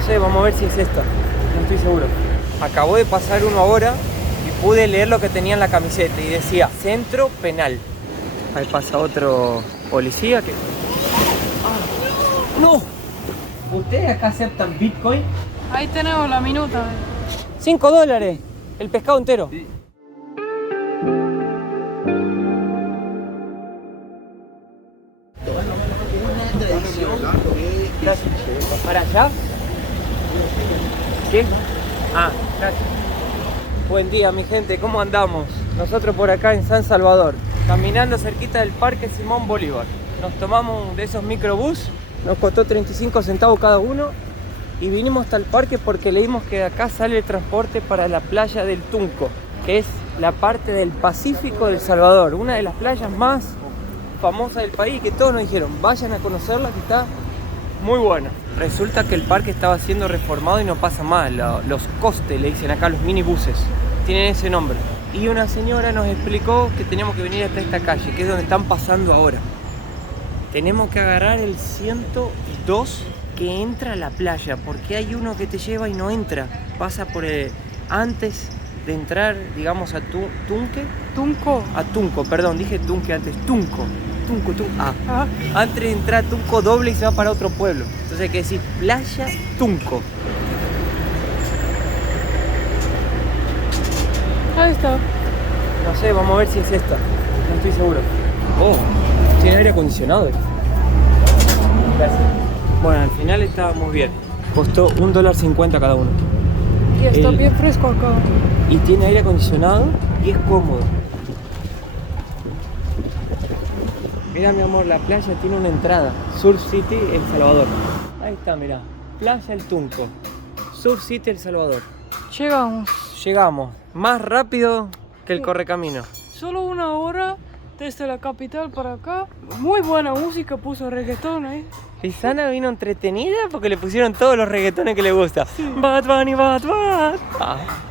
No sé, vamos a ver si es esta. No estoy seguro. Acabó de pasar uno ahora y pude leer lo que tenía en la camiseta y decía Centro Penal. Ahí pasa otro policía que... ¡Ah! ¡No! ¿Ustedes acá aceptan Bitcoin? Ahí tenemos la minuta. $5. El pescado entero. Sí. ¿Para allá? ¿Qué? Ah, gracias. Buen día, mi gente, ¿cómo andamos? Nosotros por acá en San Salvador, caminando cerquita del Parque Simón Bolívar. Nos tomamos de esos microbús, nos costó 35 centavos cada uno y vinimos hasta el parque porque leímos que de acá sale el transporte para la playa del Tunco, que es la parte del Pacífico de El Salvador, una de las playas más famosas del país, que todos nos dijeron, vayan a conocerla, que está muy buena. Resulta que el parque estaba siendo reformado y no pasa más, los costes, le dicen acá, los minibuses, tienen ese nombre. Y una señora nos explicó que teníamos que venir hasta esta calle, que es donde están pasando ahora. Tenemos que agarrar el 102 que entra a la playa, porque hay uno que te lleva y no entra, pasa por antes de entrar, digamos, a Tunque. Tunco. A Tunco, perdón, dije Tunque antes, Tunco. Antes de entrar a Tunco doble y se va para otro pueblo. Entonces hay que decir Playa Tunco. Ahí está. No sé, vamos a ver si es esta. No estoy seguro. Oh, tiene aire acondicionado. Gracias. Bueno, al final estábamos bien. Costó $1.50 cada uno. Y está bien fresco acá. Y tiene aire acondicionado y es cómodo. Mira, mi amor, la playa tiene una entrada. Surf City, El Salvador. Ahí está, mira. Playa El Tunco. Surf City, El Salvador. Llegamos. Más rápido que el correcamino. Solo 1 hora desde la capital para acá. Muy buena música, puso reggaetón ahí. Lizana vino entretenida porque le pusieron todos los reggaetones que le gusta. Sí. Bad Bunny, Bad Bunny.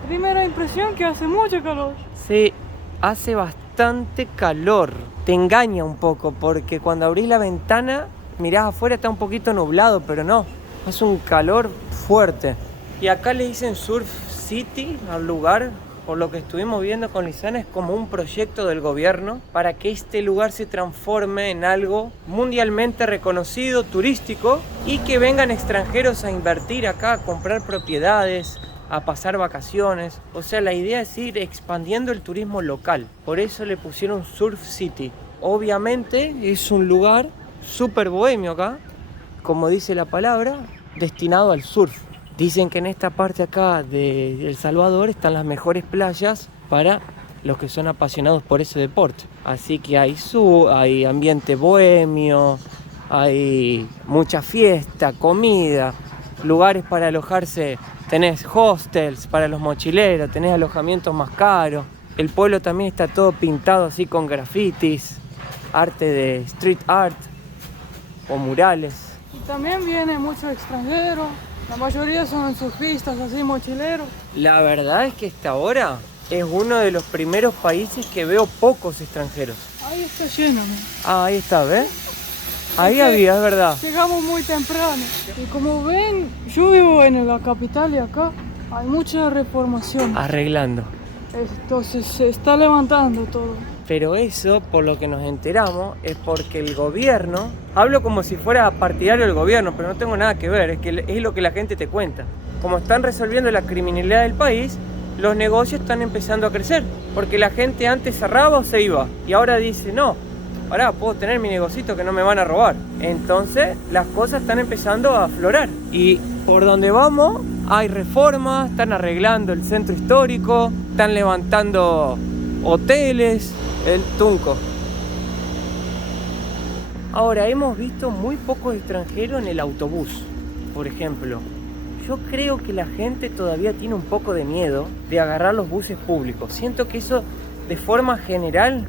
Primera impresión que hace mucho calor. Sí, hace bastante calor. Te engaña un poco porque cuando abrís la ventana, mirás afuera, está un poquito nublado, pero no. Hace un calor fuerte. Y acá le dicen Surf City al lugar. Por lo que estuvimos viendo con Lizana, es como un proyecto del gobierno para que este lugar se transforme en algo mundialmente reconocido, turístico, y que vengan extranjeros a invertir acá, a comprar propiedades, a pasar vacaciones. O sea, la idea es ir expandiendo el turismo local. Por eso le pusieron Surf City. Obviamente es un lugar súper bohemio acá, como dice la palabra, destinado al surf. Dicen que en esta parte acá de El Salvador están las mejores playas para los que son apasionados por ese deporte. Así que hay ambiente bohemio, hay mucha fiesta, comida, lugares para alojarse. Tenés hostels para los mochileros, tenés alojamientos más caros. El pueblo también está todo pintado así con grafitis, arte de street art o murales. Y también viene mucho extranjero. La mayoría son surfistas, así mochileros. La verdad es que hasta ahora es uno de los primeros países que veo pocos extranjeros. Ahí está lleno, ¿no? Ah, ahí está, ¿ves? Ahí había, es verdad. Llegamos muy temprano. Y como ven, yo vivo en la capital y acá hay mucha reformación. Arreglando. Entonces se está levantando todo. Pero eso, por lo que nos enteramos, es porque el gobierno... Hablo como si fuera partidario del gobierno, pero no tengo nada que ver, es lo que la gente te cuenta. Como están resolviendo la criminalidad del país, los negocios están empezando a crecer. Porque la gente antes cerraba o se iba. Y ahora dice, no, pará, puedo tener mi negocito que no me van a robar. Entonces, las cosas están empezando a aflorar. Y por donde vamos, hay reformas, están arreglando el centro histórico, están levantando hoteles, el Tunco. Ahora, hemos visto muy pocos extranjeros en el autobús, por ejemplo. Yo creo que la gente todavía tiene un poco de miedo de agarrar los buses públicos. Siento que eso, de forma general,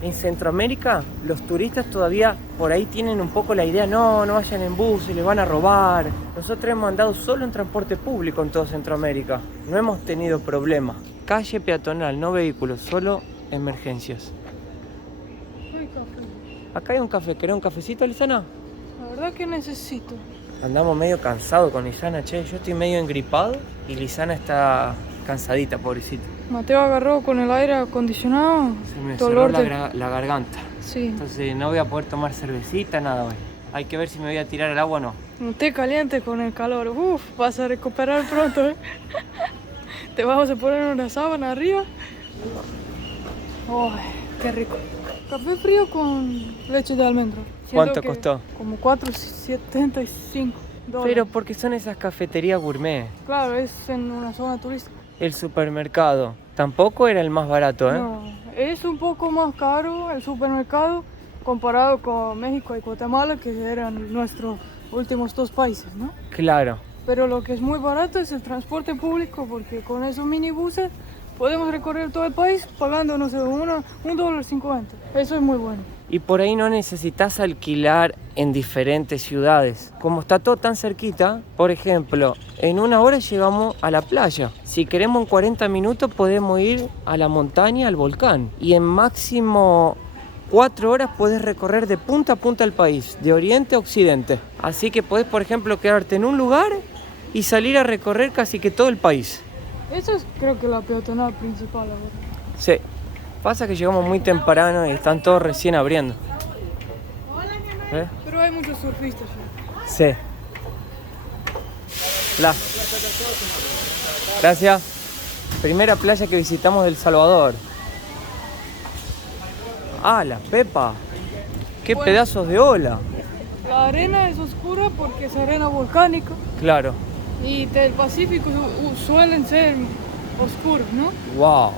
en Centroamérica, los turistas todavía por ahí tienen un poco la idea, no vayan en buses, les van a robar. Nosotros hemos andado solo en transporte público en toda Centroamérica. No hemos tenido problemas. Calle peatonal, no vehículos, solo emergencias. Hay café. Acá hay un café. ¿Querés un cafecito, Lizana? La verdad que necesito. Andamos medio cansados con Lisana, che. Yo estoy medio engripado y Lisana está cansadita, pobrecita. Mateo agarró con el aire acondicionado. Se me dolor cerró la garganta. Sí. Entonces no voy a poder tomar cervecita, nada hoy. Hay que ver si me voy a tirar al agua o no. Un té caliente con el calor. Uf, vas a recuperar pronto, ¿eh? Te vamos a poner una sábana arriba. ¡Ay, qué rico! Café frío con leche de almendra. ¿Cuánto costó? Como $4.75. Pero porque son esas cafeterías gourmet. Claro, es en una zona turística. El supermercado tampoco era el más barato, ¿eh? No, es un poco más caro el supermercado comparado con México y Guatemala, que eran nuestros últimos 2 países, ¿no? Claro. Pero lo que es muy barato es el transporte público, porque con esos minibuses podemos recorrer todo el país pagando, no sé, $1.50. Eso es muy bueno. Y por ahí no necesitas alquilar en diferentes ciudades. Como está todo tan cerquita, por ejemplo, en 1 hora llegamos a la playa. Si queremos en 40 minutos podemos ir a la montaña, al volcán. Y en máximo 4 horas puedes recorrer de punta a punta el país, de oriente a occidente. Así que podés, por ejemplo, quedarte en un lugar y salir a recorrer casi que todo el país. Eso es, creo que, la peatonal principal ahora. Sí. Pasa que llegamos muy temprano y están todos recién abriendo. ¿Eh? Pero hay muchos surfistas ya. Sí. Gracias. Primera playa que visitamos de El Salvador. Ah, la Pepa. Qué Bueno. pedazos de ola. La arena es oscura porque es arena volcánica. Claro. Y del Pacífico suelen ser oscuros, ¿no? Wow.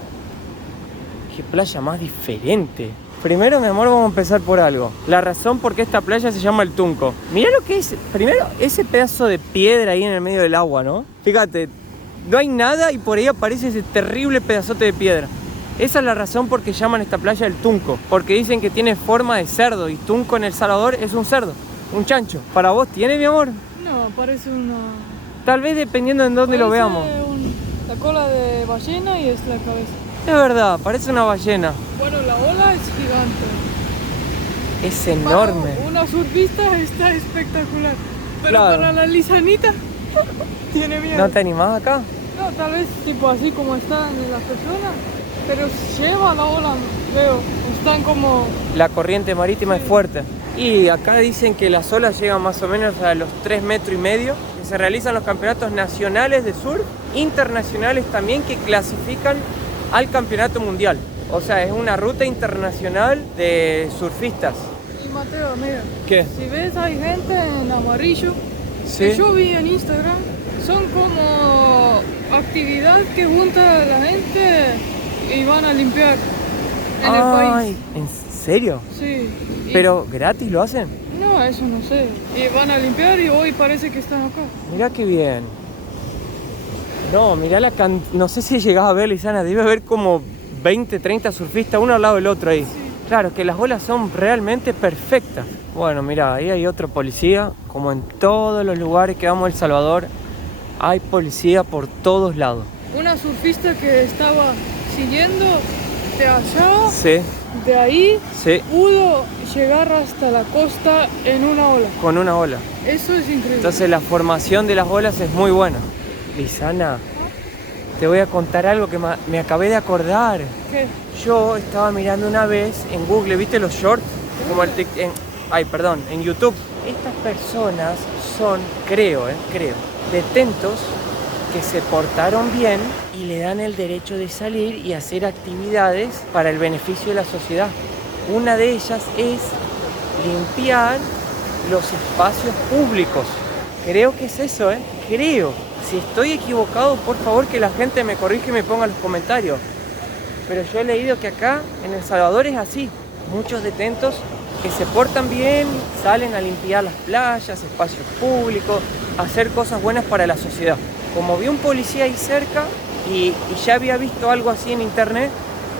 Qué playa más diferente. Primero, mi amor, vamos a empezar por algo. La razón por qué esta playa se llama El Tunco. Mirá lo que es, primero, ese pedazo de piedra ahí en el medio del agua, ¿no? Fíjate, no hay nada y por ahí aparece ese terrible pedazote de piedra. Esa es la razón por qué llaman esta playa El Tunco. Porque dicen que tiene forma de cerdo y Tunco en El Salvador es un cerdo, un chancho. ¿Para vos tiene, mi amor? No, parece una... Tal vez dependiendo en dónde lo veamos. La cola de ballena y es la cabeza. Es verdad, parece una ballena. Bueno, la ola es gigante. Es enorme. Para una surfista está espectacular. Pero Claro. para la lisanita tiene miedo. ¿No te animás acá? No, tal vez tipo así como están las personas. Pero lleva la ola, veo. Están como... La corriente marítima es fuerte. Y acá dicen que las olas llegan más o menos a los 3,5 metros. Que se realizan los campeonatos nacionales de surf, internacionales también, que clasifican al campeonato mundial. O sea, es una ruta internacional de surfistas. Y Mateo, mira. ¿Qué? Si ves, hay gente en amarillo. Sí. Que yo vi en Instagram. Son como actividad que junta a la gente y van a limpiar en el país. ¿En serio? Sí. Y- ¿Pero gratis lo hacen? No, eso no sé. Y van a limpiar y hoy parece que están acá. Mirá qué bien. No, mirá no sé si llegás a ver, Lisana, debe haber como 20, 30 surfistas uno al lado del otro ahí. Sí. Claro, que las olas son realmente perfectas. Bueno, mirá, ahí hay otro policía. Como en todos los lugares que vamos a El Salvador, hay policía por todos lados. Una surfista que estaba siguiendo de allá, Sí, de ahí, sí, pudo llegar hasta la costa en una ola. con una ola. Eso es increíble. Entonces la formación de las olas es muy buena. Lisana, te voy a contar algo que me acabé de acordar. ¿Qué? Yo estaba mirando una vez en Google, ¿viste los shorts? Como en YouTube. Estas personas son, creo, detentos que se portaron bien y le dan el derecho de salir y hacer actividades para el beneficio de la sociedad. Una de ellas es limpiar los espacios públicos. Creo que es eso, creo. Si estoy equivocado, por favor que la gente me corrija y me ponga en los comentarios. Pero yo he leído que acá en El Salvador es así. Muchos detentos que se portan bien, salen a limpiar las playas, espacios públicos, a hacer cosas buenas para la sociedad. Como vi un policía ahí cerca y ya había visto algo así en internet,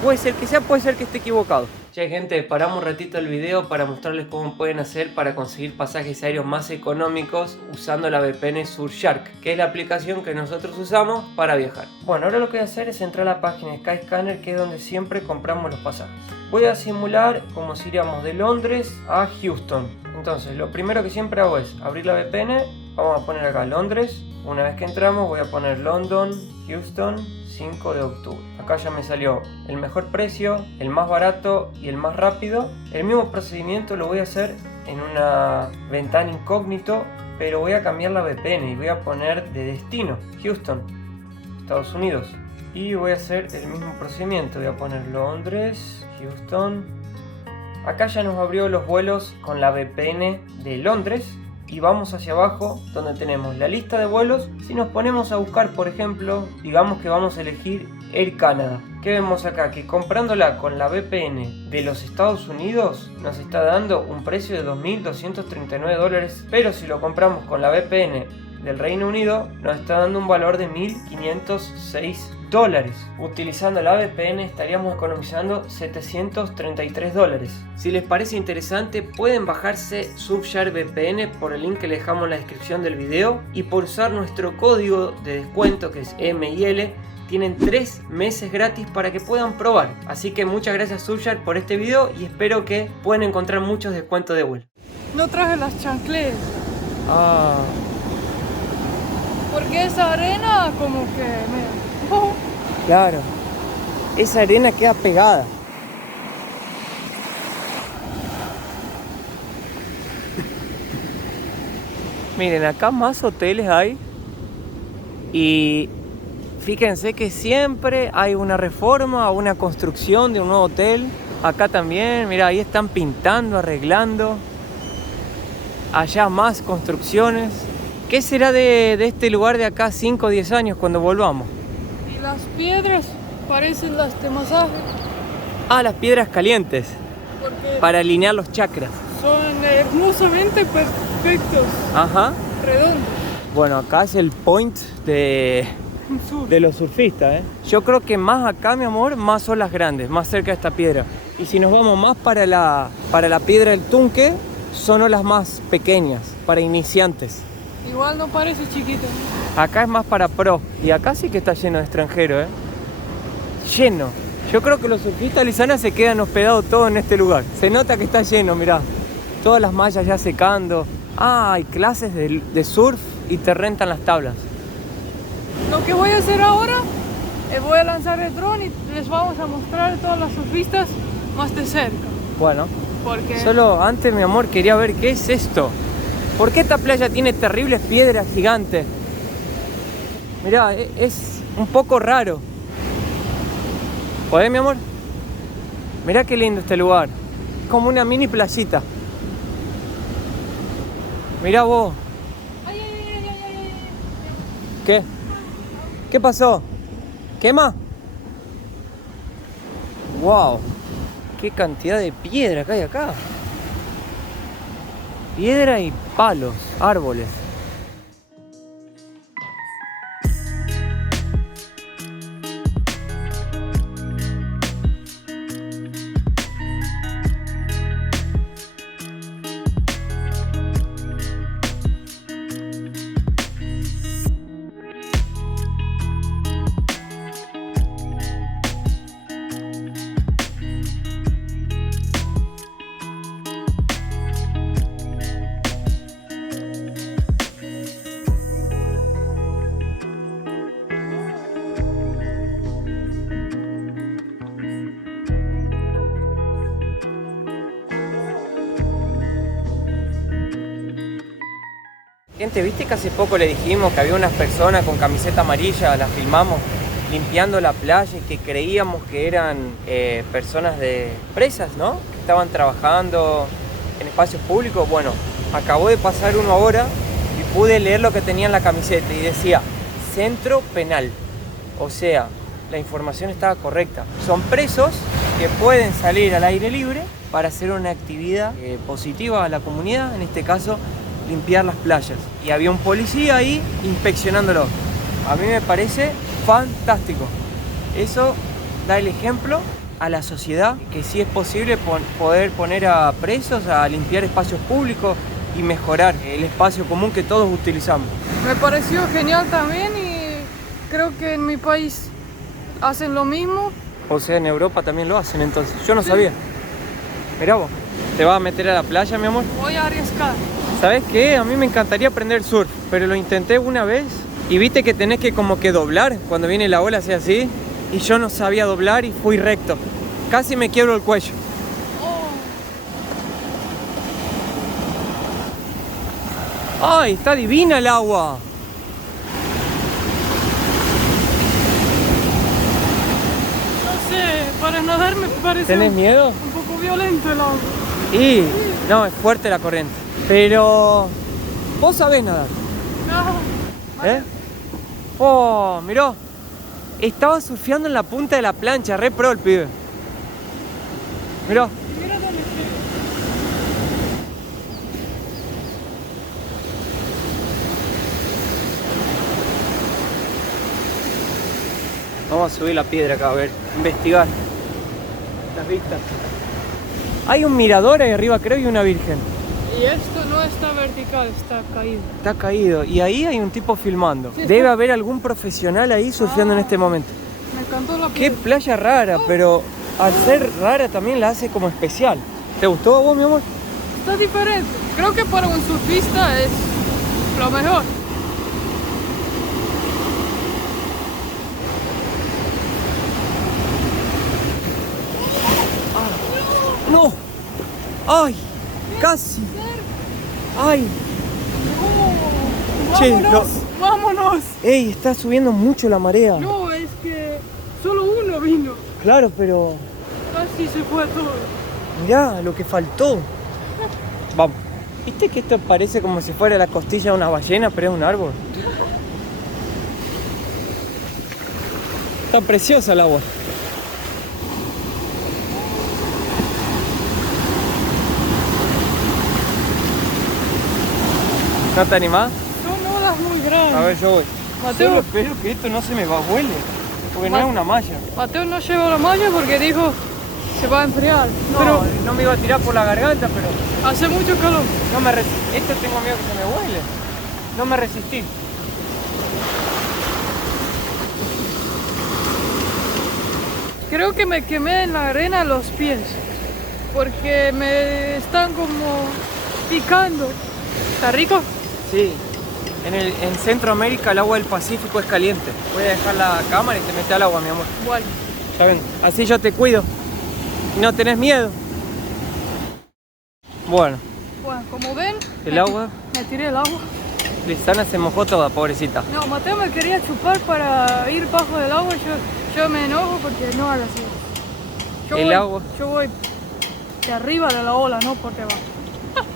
puede ser que sea, puede ser que esté equivocado. Che, gente, paramos un ratito el video para mostrarles cómo pueden hacer para conseguir pasajes aéreos más económicos usando la VPN Surfshark, que es la aplicación que nosotros usamos para viajar. Bueno, ahora lo que voy a hacer es entrar a la página Skyscanner, que es donde siempre compramos los pasajes. Voy a simular como si iríamos de Londres a Houston. Entonces, lo primero que siempre hago es abrir la VPN. Vamos a poner acá Londres. Una vez que entramos voy a poner London, Houston, 5 de octubre. Acá ya me salió el mejor precio, el más barato y el más rápido. El mismo procedimiento lo voy a hacer en una ventana incógnito, pero voy a cambiar la VPN y voy a poner de destino Houston, Estados Unidos. Y voy a hacer el mismo procedimiento. Voy a poner Londres, Houston. Acá ya nos abrió los vuelos con la VPN de Londres. Y vamos hacia abajo donde tenemos la lista de vuelos. Si nos ponemos a buscar, por ejemplo, digamos que vamos a elegir Air Canada. ¿Qué vemos acá? Que comprándola con la VPN de los Estados Unidos nos está dando un precio de $2.239. Pero si lo compramos con la VPN del Reino Unido nos está dando un valor de $1.506. Utilizando la VPN estaríamos economizando $733. Si les parece interesante pueden bajarse Surfshark VPN por el link que les dejamos en la descripción del video, y por usar nuestro código de descuento que es MIL tienen 3 meses gratis para que puedan probar. Así que muchas gracias Surfshark por este video y espero que puedan encontrar muchos descuentos de vuelo. No traje las chancletas. Ah, Porque esa arena como que claro. Esa arena queda pegada. Miren, acá más hoteles hay. Y fíjense que siempre hay una reforma o una construcción de un nuevo hotel. Acá también, mira, ahí están pintando, arreglando. Allá más construcciones. ¿Qué será de este lugar de acá 5 o 10 años cuando volvamos? Y las piedras parecen las de masaje. Ah, las piedras calientes. Porque Para alinear los chakras. son hermosamente perfectos. Ajá. Redondos. Bueno, acá es el point de los surfistas, ¿eh? Yo creo que más acá, mi amor, más olas grandes, más cerca de esta piedra. Y si nos vamos más para la piedra del Tunque, son olas más pequeñas, para iniciantes. Igual no parece chiquito. Acá es más para pro. Y acá sí que está lleno de extranjeros, ¿eh? Lleno. Yo creo que los surfistas lisanas se quedan hospedados todos en este lugar. Se nota que está lleno, mirá. Todas las mallas ya secando. Ah, hay clases de surf y te rentan las tablas. Lo que voy a hacer ahora es voy a lanzar el dron y les vamos a mostrar a todas las surfistas más de cerca. Bueno, Porque solo antes, mi amor, quería ver qué es esto. ¿Por qué esta playa tiene terribles piedras gigantes? Mirá, es un poco raro. ¿Podés, mi amor? Mirá qué lindo este lugar. Es como una mini playita. Mirá vos. ¿Qué? ¿Qué pasó? ¿Quema? ¡Wow! ¡Qué cantidad de piedra que hay acá! Piedra y palos, árboles. Gente, ¿viste que hace poco le dijimos que había unas personas con camiseta amarilla, las filmamos, limpiando la playa y que creíamos que eran personas de presas, ¿no? Que estaban trabajando en espacios públicos. Bueno, acabó de pasar uno ahora y pude leer lo que tenía en la camiseta y decía centro penal. O sea, la información estaba correcta. Son presos que pueden salir al aire libre para hacer una actividad positiva a la comunidad, en este caso limpiar las playas. Y había un policía ahí inspeccionándolo. A mí me parece fantástico. Eso da el ejemplo a la sociedad que sí es posible poder poner a presos a limpiar espacios públicos y mejorar el espacio común que todos utilizamos. me pareció genial también y creo que en mi país hacen lo mismo. O sea, en Europa también lo hacen entonces. Yo no sabía. Mirá vos. ¿Te vas a meter a la playa, mi amor? Voy a arriesgar. ¿Sabes qué? A mí me encantaría aprender surf, pero lo intenté una vez y viste que tenés que como que doblar cuando viene la ola, así, y yo no sabía doblar y fui recto. Casi me quiebro el cuello. ¡Ay, está divina el agua! No sé, para nadar me parece ¿Tenés miedo? un poco violento el agua. Y no, es fuerte la corriente. Pero vos sabés nadar, Ah, ¿eh? Oh, miró. Estaba surfeando en la punta de la plancha, re pro el pibe. Miró. mira dónde estoy. Vamos a subir la piedra acá, a ver, investigar las vistas. Hay un mirador ahí arriba, creo, y una virgen. Y esto no está vertical, está caído. Está caído. Y ahí hay un tipo filmando. Sí, Debe está. haber algún profesional ahí surfeando en este momento. Me encantó la Qué piedra. playa rara, pero al ser rara también la hace como especial. ¿Te gustó a vos, mi amor? Está diferente. Creo que para un surfista es lo mejor. ¡No! ¡Ay! ¡Casi! ¡Ay! ¡Oh! Che, ¡Vámonos! ¡Vámonos! ¡Ey! Está subiendo mucho la marea. No, es que solo uno vino. Claro, pero Casi se fue todo. mirá lo que faltó. Vamos. ¿Viste que esto parece como si fuera la costilla de una ballena, pero es un árbol? Está preciosa el agua. ¿No te animás? Son olas muy grandes. A ver, yo voy. Mateo. Solo espero que esto no se me vuele, porque no es una malla. Mateo no llevó la malla porque dijo se va a enfriar. No, Pero no me iba a tirar por la garganta, pero hace mucho calor. no me esto tengo miedo que se me vuele. No me resistí. Creo que me quemé en la arena los pies porque me están como picando. ¿Está rico? Sí. En Centroamérica el agua del Pacífico es caliente. Voy a dejar la cámara y te metes al agua, mi amor. Bueno, Ya ven, así yo te cuido. Y no tenés miedo. Bueno, como ven, el agua. me tiré el agua. Lizana se mojó toda, pobrecita. No, Mateo me quería chupar para ir bajo del agua y yo me enojo porque no hagas eso. El agua. Yo voy de arriba de la ola, no por debajo.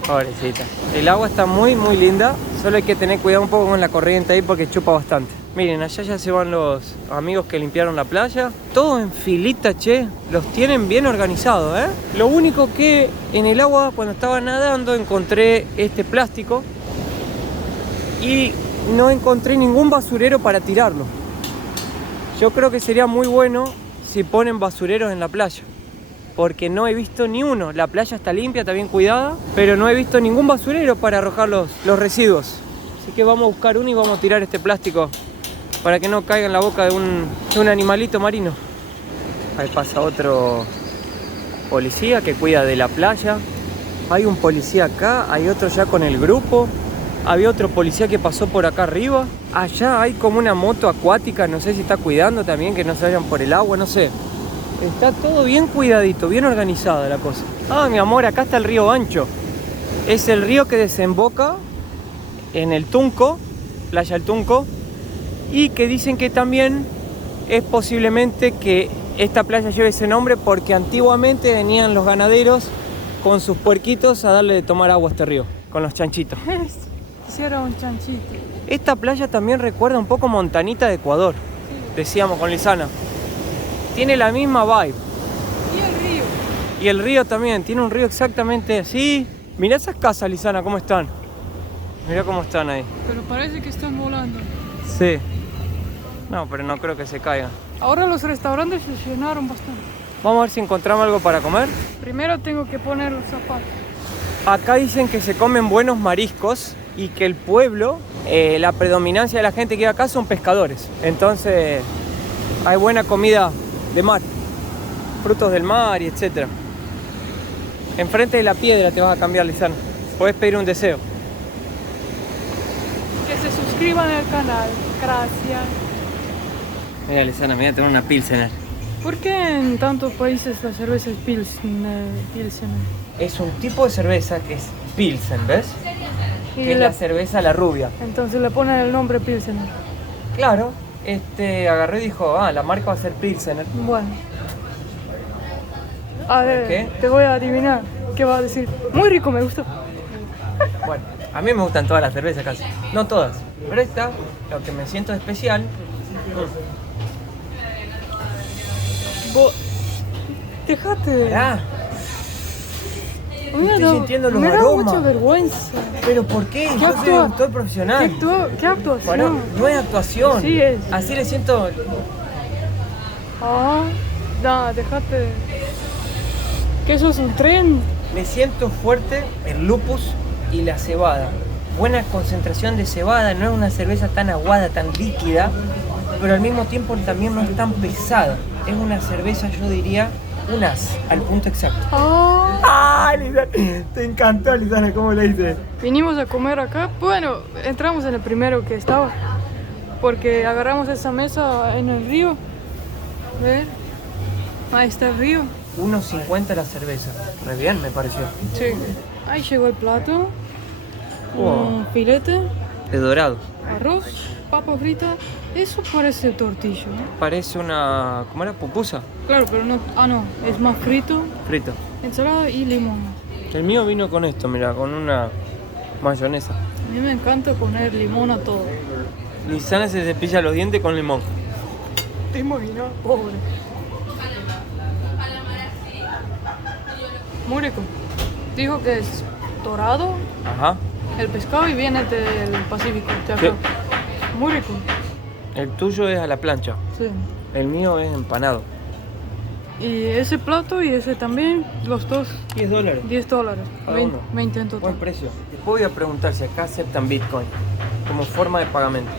Pobrecita. El agua está muy linda. Solo hay que tener cuidado un poco con la corriente ahí porque chupa bastante. Miren, allá ya se van los amigos que limpiaron la playa. Todos en filita, che. Los tienen bien organizados, ¿eh? Lo único que en el agua, cuando estaba nadando, encontré este plástico. Y no encontré ningún basurero para tirarlo. Yo creo que sería muy bueno si ponen basureros en la playa. Porque no he visto ni uno. La playa está limpia, está bien cuidada, pero no he visto ningún basurero para arrojar los residuos. Así que vamos a buscar uno y vamos a tirar este plástico para que no caiga en la boca de un animalito marino. Ahí pasa otro policía que cuida de la playa. Hay un policía acá, hay otro ya con el grupo. Había otro policía que pasó por acá arriba. Allá hay como una moto acuática, no sé si está cuidando también que no se vayan por el agua, no sé. Está todo bien cuidadito, bien organizada la cosa. Ah, mi amor, acá está el río Ancho. Es el río que desemboca en el Tunco, Playa El Tunco. Y que dicen que también es posiblemente que esta playa lleve ese nombre porque antiguamente venían los ganaderos con sus puerquitos a darle de tomar agua a este río, con los chanchitos. Quisiera un chanchito. Esta playa también recuerda un poco Montanita de Ecuador, decíamos con Lizana. Tiene la misma vibe. Y el río. Y el río también, tiene un río exactamente así. Mirá esas casas, Lizana, cómo están. Mirá cómo están ahí. Pero parece que están volando. Sí. No, pero no creo que se caigan. Ahora los restaurantes se llenaron bastante. Vamos a ver si encontramos algo para comer. Primero tengo que poner los zapatos. Acá dicen que se comen buenos mariscos y que el pueblo, la predominancia de la gente que vive acá son pescadores. Entonces hay buena comida de mar, frutos del mar y etcétera. Enfrente de la piedra te vas a cambiar, Lisana. Puedes pedir un deseo. Que se suscriban al canal. Gracias. Mira, Lisana, me voy a tomar una Pilsener. ¿Por qué en tantos países la cerveza es Pilsener? Es un tipo de cerveza que es Pilsen, ¿ves? Y Que es la cerveza la rubia. entonces le ponen el nombre Pilsener. Claro, agarró y dijo, la marca va a ser Pilsener. Bueno. A ver, ¿Qué? te voy a adivinar. ¿Qué va a decir? Muy rico, me gustó. Bueno, a mí me gustan todas las cervezas casi. No todas, pero esta, lo que me siento especial. Dejate. Mirá, Mira, estoy sintiendo los me da aromas. mucha vergüenza. ¿Pero por qué? ¿Qué Yo soy actúa? actor profesional. ¿Qué actuación? Bueno, no es actuación. Sí es. Así le siento. No, dejate. ¿Que eso es un tren? Le siento fuerte el lupus y la cebada. Buena concentración de cebada, no es una cerveza tan aguada, tan líquida, pero al mismo tiempo también no es tan pesada. Es una cerveza, yo diría, un as, al punto exacto. ¡Ay, Lisana! Te encantó, Lisana, ¿cómo le dices? Vinimos a comer acá. Bueno, entramos en el primero que estaba. Porque agarramos esa mesa en el río. A ver. Ahí está el río. 1.50 la cerveza. Re bien, me pareció. Sí. Ahí llegó el plato. Wow. Un filete, De dorado. arroz, papa frita. Eso parece tortillo, ¿no? Parece una... ¿Cómo era? ¿Pupusa? Claro, pero no. No. Es más frito. Frito. Ensalada y limón. El mío vino con esto, mira, con una mayonesa. A mí me encanta poner limón a todo. Lisana se cepilla los dientes con limón. ¿Te imaginas? Pobre. Muy rico. Dijo que es dorado Ajá. el pescado y viene del Pacífico, de acá. Sí. Muy rico. El tuyo es a la plancha. Sí. El mío es empanado. Y ese plato y ese también, los dos, $10. $10. Cada uno. 20 en total. Buen precio. Después voy a preguntar si acá aceptan Bitcoin como forma de pagamento.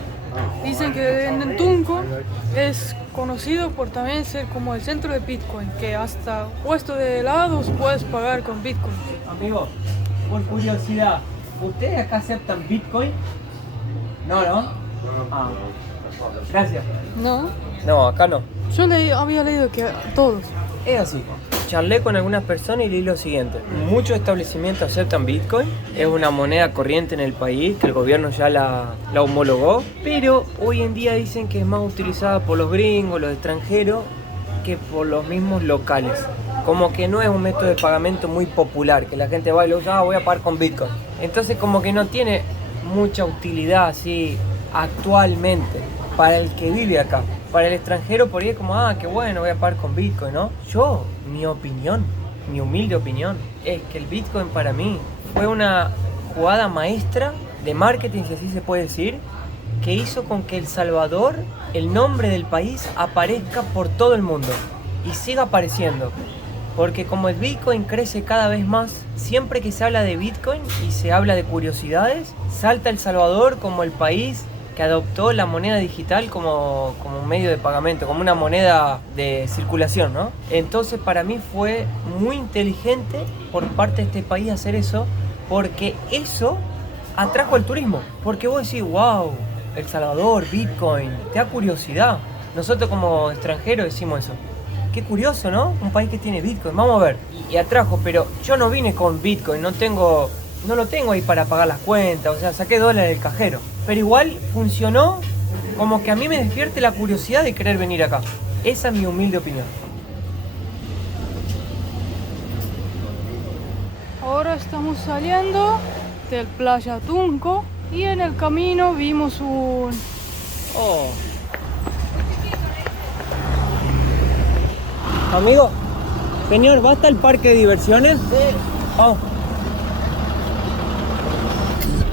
Dicen que en Tunco es conocido por también ser como el centro de Bitcoin, que hasta puesto de helados puedes pagar con Bitcoin. Amigo, por curiosidad, ¿ustedes acá aceptan Bitcoin? No, ¿no? Ah, gracias. No, No, acá no. yo había leído que todos. Es así. Charlé con algunas personas y leí lo siguiente. Muchos establecimientos aceptan Bitcoin. Es una moneda corriente en el país, que el gobierno ya la homologó. Pero hoy en día dicen que es más utilizada por los gringos, los extranjeros, que por los mismos locales. Como que no es un método de pagamento muy popular, que la gente va y lo usa, voy a pagar con Bitcoin. Entonces como que no tiene mucha utilidad así actualmente para el que vive acá. Para el extranjero por ahí es como, qué bueno, voy a pagar con Bitcoin, ¿no? Yo, mi opinión, mi humilde opinión, es que el Bitcoin para mí fue una jugada maestra de marketing, si así se puede decir, que hizo con que El Salvador, el nombre del país, aparezca por todo el mundo y siga apareciendo. Porque como el Bitcoin crece cada vez más, siempre que se habla de Bitcoin y se habla de curiosidades, salta El Salvador como el país que adoptó la moneda digital como un medio de pagamento, como una moneda de circulación, ¿no? Entonces para mí fue muy inteligente por parte de este país hacer eso, porque eso atrajo al turismo. Porque vos decís, wow, El Salvador, Bitcoin, te da curiosidad. Nosotros como extranjeros decimos eso. Qué curioso, ¿no? Un país que tiene Bitcoin, vamos a ver. Y atrajo, pero yo no vine con Bitcoin, no lo tengo ahí para pagar las cuentas, o sea, saqué dólares del cajero. Pero igual funcionó como que a mí me despierte la curiosidad de querer venir acá. Esa es mi humilde opinión. Ahora estamos saliendo del Playa Tunco y en el camino vimos un... Oh. Amigo, señor, ¿va hasta el parque de diversiones? Sí. Oh.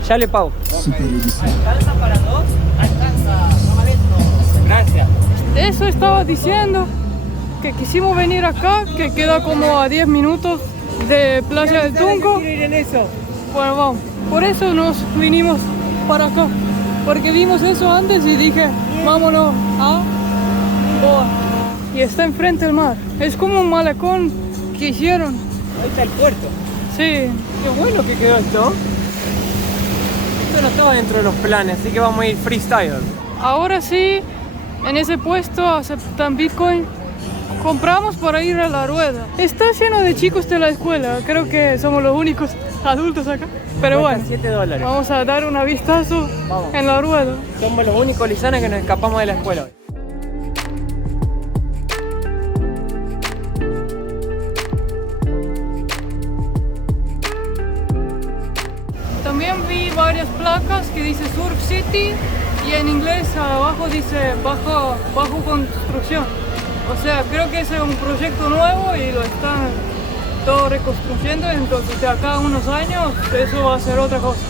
Ya le pago. ¿Alcanza para dos? Alcanza, gracias. Eso estaba diciendo, que quisimos venir acá, que queda como a 10 minutos de Playa del Tunco. Ir en eso. Bueno, vamos. Por eso nos vinimos para acá. Porque vimos eso antes y dije, vámonos a Boa. Y está enfrente del mar. Es como un malecón que hicieron Ahí está el puerto. Sí. Qué bueno que quedó esto. Esto no estaba dentro de los planes, así que vamos a ir freestyle. Ahora sí, en ese puesto aceptan Bitcoin. Compramos para ir a la rueda. Está lleno de chicos de la escuela. Creo que somos los únicos adultos acá. Pero bueno, $7. vamos a dar un vistazo Vamos. en la rueda. Somos los únicos lisanas que nos escapamos de la escuela hoy. También vi varias placas que dice Surf City y en inglés abajo dice bajo construcción. O sea, creo que ese es un proyecto nuevo y lo están todo reconstruyendo, entonces de acá a unos años eso va a ser otra cosa.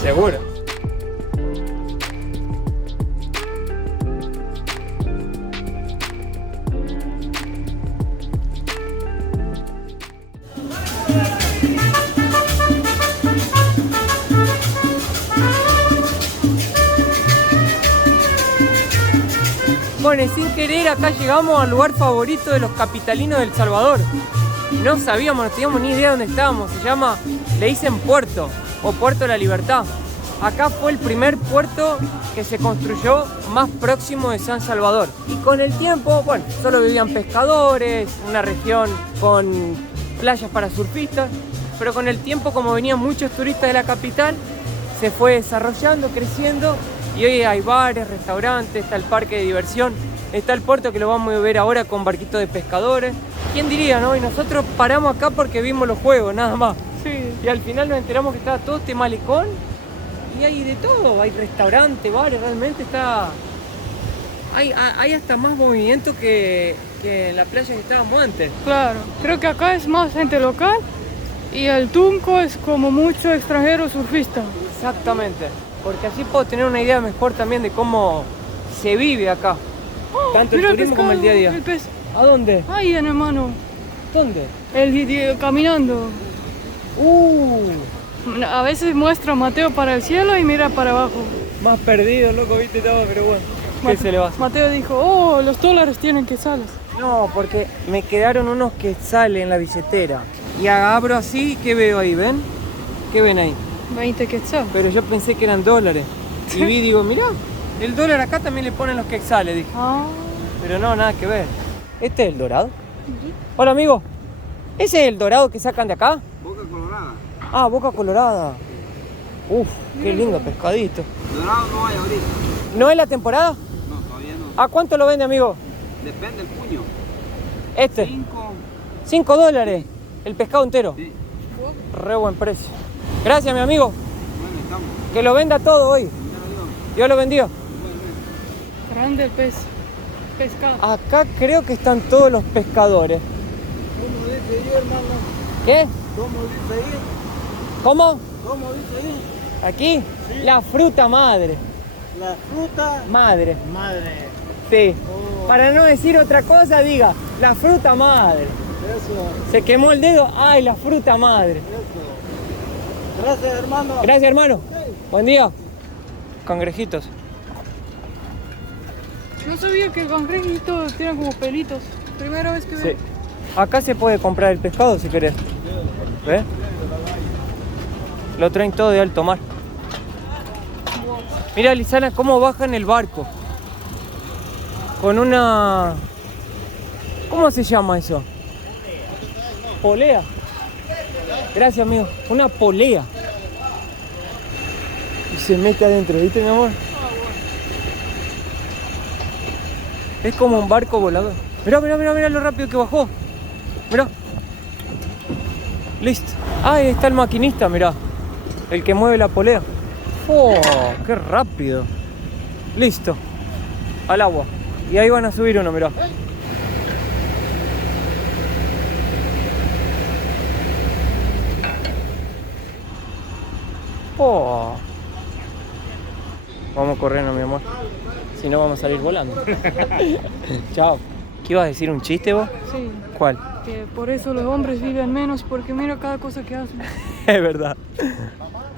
Seguro. Bueno, y sin querer acá llegamos al lugar favorito de los capitalinos de El Salvador. No sabíamos, no teníamos ni idea de dónde estábamos. Se llama, le dicen Puerto o Puerto de la Libertad. Acá fue el primer puerto que se construyó más próximo de San Salvador. Y con el tiempo, bueno, solo vivían pescadores, una región con playas para surfistas. Pero con el tiempo, como venían muchos turistas de la capital, se fue desarrollando, creciendo. Y hoy hay bares, restaurantes, está el parque de diversión, está el puerto que lo vamos a ver ahora con barquitos de pescadores. ¿Quién diría, no? Y nosotros paramos acá porque vimos los juegos, nada más. Sí. Y al final nos enteramos que estaba todo este malecón y hay de todo, hay restaurantes, bares, realmente está... Hay hasta más movimiento que en la playa que estábamos antes. Claro, creo que acá es más gente local y el Tunco es como mucho extranjero surfista. Exactamente, porque así puedo tener una idea mejor también de cómo se vive acá. Tanto el Mira turismo como el día a día. El pez. ¿A dónde? Ahí en hermano, ¿Dónde? caminando. A veces muestra Mateo para el cielo y mira para abajo. Más perdido, loco, viste todo, pero bueno. ¿Qué se le va a hacer? Mateo dijo, oh, los dólares tienen quetzales. No, porque me quedaron unos quetzales en la billetera. Y abro así, ¿qué veo ahí? ¿Ven? ¿Qué ven ahí? 20 quetzales. Pero yo pensé que eran dólares. Y vi, digo, mirá, el dólar acá también le ponen los quetzales, dije. Ah. Pero no, nada que ver. ¿Este es el dorado? Hola, amigo. ¿Ese es el dorado que sacan de acá? Boca colorada. Ah, boca colorada. Uf, qué lindo pescadito. Dorado no hay ahorita. ¿No es la temporada? No, todavía no. ¿A cuánto lo vende, amigo? Depende del puño. Este. 5. $5. El pescado entero. Sí. Re buen precio. Gracias, mi amigo. Bueno, estamos. Que lo venda todo hoy. Dios lo bendiga. Grande el pez. Pescado. Acá creo que están todos los pescadores. ¿Cómo dice ahí, hermano? ¿Qué? ¿Cómo dice ahí? ¿Cómo? ¿Cómo dice ahí? ¿Aquí? Sí. La fruta madre. La fruta Madre. madre. Sí. Oh. Para no decir otra cosa, diga, la fruta madre. Eso, Se quemó el dedo, ay, la fruta madre. eso. Gracias, hermano. Gracias, hermano. Sí. Buen día. Cangrejitos. No sabía que el cangrejito tiene como pelitos. Primera vez que Sí. veo. Acá se puede comprar el pescado si querés. ¿Ves? Lo traen todo de alto mar. Mira, Lisana, cómo baja en el barco. Con una... ¿Cómo se llama eso? Polea. Gracias, amigo. Una polea. Y se mete adentro, ¿viste, mi amor? Es como un barco volador. Mirá, mirá, mirá, mirá lo rápido que bajó. Mirá. Listo. Ah, ahí está el maquinista, mirá. El que mueve la polea. ¡Oh! ¡Qué rápido! Listo. Al agua. Y ahí van a subir uno, mirá. ¡Oh! Vamos corriendo, mi amor. Si no, vamos a salir volando. Chao. ¿Qué ibas a decir? ¿Un chiste vos? Sí. ¿Cuál? Que por eso los hombres viven menos, porque mira cada cosa que hacen. Es verdad.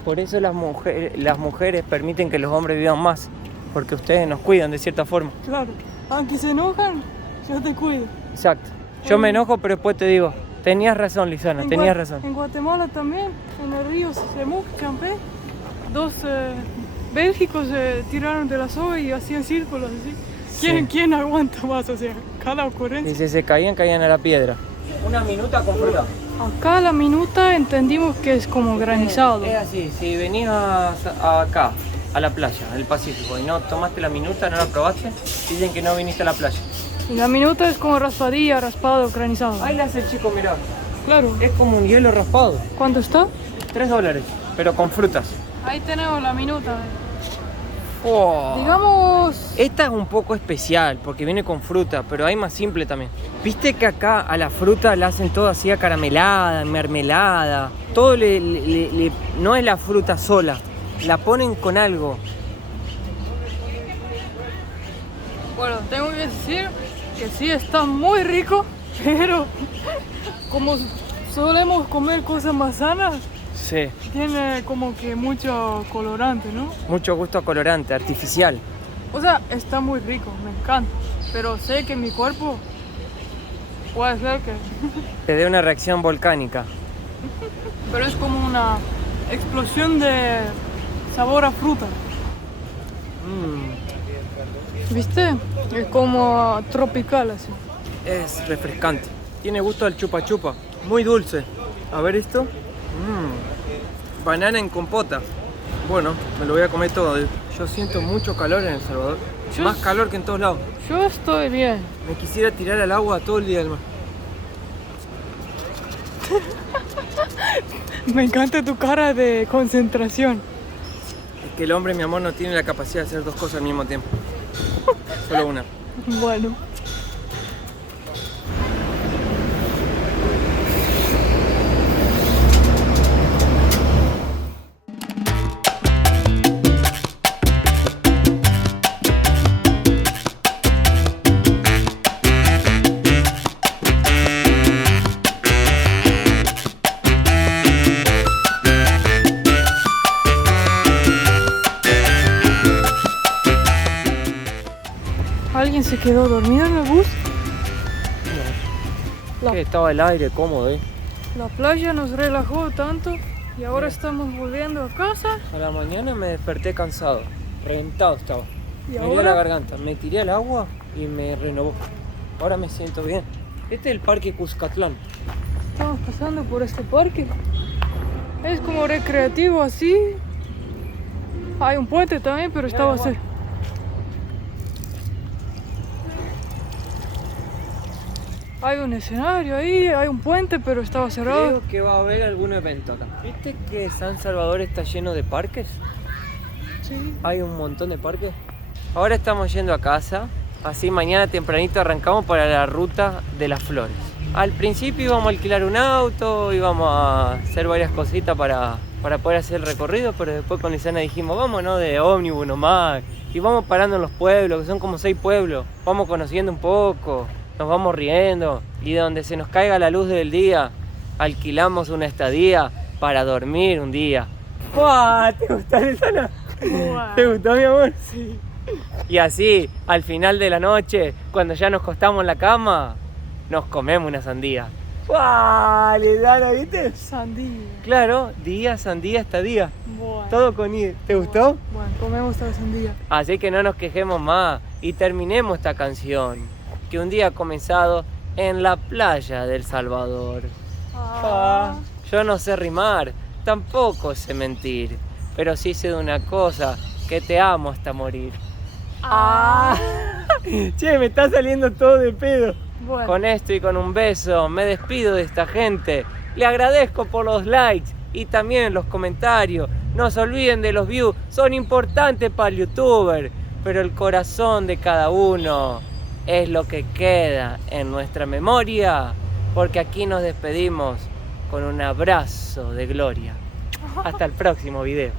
Por eso las mujeres permiten que los hombres vivan más. Porque ustedes nos cuidan de cierta forma. Claro. Aunque se enojan, yo te cuido. Exacto. Yo me enojo, pero después te digo, Tenías razón, Lisana, tenías razón. En Guatemala también, en el río Semuc, Champé, dos bélgicos se tiraron de la soga y hacían círculos así. ¿Quién aguanta más? O sea, cada ocurrencia. Y si se caían a la piedra. Una minuta con fruta. Acá la minuta entendimos que es como granizado. Es así, si venías acá, a la playa, al Pacífico, y no tomaste la minuta, no la probaste, dicen que no viniste a la playa. Y la minuta es como raspadilla, raspado, granizado. Ahí la hace el chico, mirá. Claro. Es como un hielo raspado. ¿Cuánto está? $3, pero con frutas. Ahí tenemos la minuta. Oh. Digamos... Esta es un poco especial porque viene con fruta, pero hay más simple también. Viste que acá a la fruta la hacen todo así acaramelada, mermelada. Todo no es la fruta sola, la ponen con algo. Bueno, tengo que decir que sí está muy rico, pero como solemos comer cosas más sanas, Sí. tiene como que mucho colorante, ¿no? Mucho gusto a colorante, artificial. O sea, está muy rico, me encanta, pero sé que mi cuerpo puede ser que... Te dé una reacción volcánica. Pero es como una explosión de sabor a fruta. ¿Viste? Es como tropical así. Es refrescante. Tiene gusto al chupa chupa. Muy dulce. A ver esto. Banana en compota. Bueno, me lo voy a comer todo. Yo siento mucho calor en El Salvador. Más calor que en todos lados. Yo estoy bien. Me quisiera tirar al agua todo el día del mar. Me encanta tu cara de concentración. Es que el hombre, mi amor, no tiene la capacidad de hacer dos cosas al mismo tiempo. Solo una. Bueno. ¿Alguien se quedó dormido en el bus? Que estaba el aire cómodo, La playa nos relajó tanto y ahora estamos volviendo a casa. A la mañana me desperté cansado, reventado estaba. ¿Y Me dio ahora? la garganta, me tiré al agua y me renovó. Ahora me siento bien. Este es el Parque Cuscatlán. Estamos pasando por este parque. Es como recreativo así. Hay un puente también, pero está vacío. Hay un escenario ahí, hay un puente, pero estaba cerrado. Creo que va a haber algún evento acá. ¿Viste que San Salvador está lleno de parques? Sí. Hay un montón de parques. Ahora estamos yendo a casa. Así mañana tempranito arrancamos para la ruta de las flores. Al principio íbamos a alquilar un auto, íbamos a hacer varias cositas para poder hacer el recorrido, pero después con Lisana dijimos, vámonos de ómnibus nomás. Y vamos parando en los pueblos, que son como 6 pueblos. Vamos conociendo un poco, nos vamos riendo. Y de donde se nos caiga la luz del día, alquilamos una estadía para dormir un día. ¡Wow! ¿Te gustó, Lisana? Wow. ¿Te gustó, mi amor? Sí. Y así, al final de la noche, cuando ya nos costamos en la cama, nos comemos una sandía. ¡Guau! Lisana, ¿viste? Sandía. Claro, día, sandía, estadía. Bueno. Todo con I. ¿Te gustó? Bueno, comemos esta sandía. Así que no nos quejemos más y terminemos esta canción, que un día ha comenzado en la playa del Salvador. Yo no sé rimar, tampoco sé mentir, pero sí sé de una cosa, que te amo hasta morir. Che, me está saliendo todo de pedo. Bueno. Con esto y con un beso me despido de esta gente. Le agradezco por los likes y también los comentarios. No se olviden de los views, son importantes para el youtuber, pero el corazón de cada uno es lo que queda en nuestra memoria, porque aquí nos despedimos con un abrazo de gloria. Hasta el próximo video.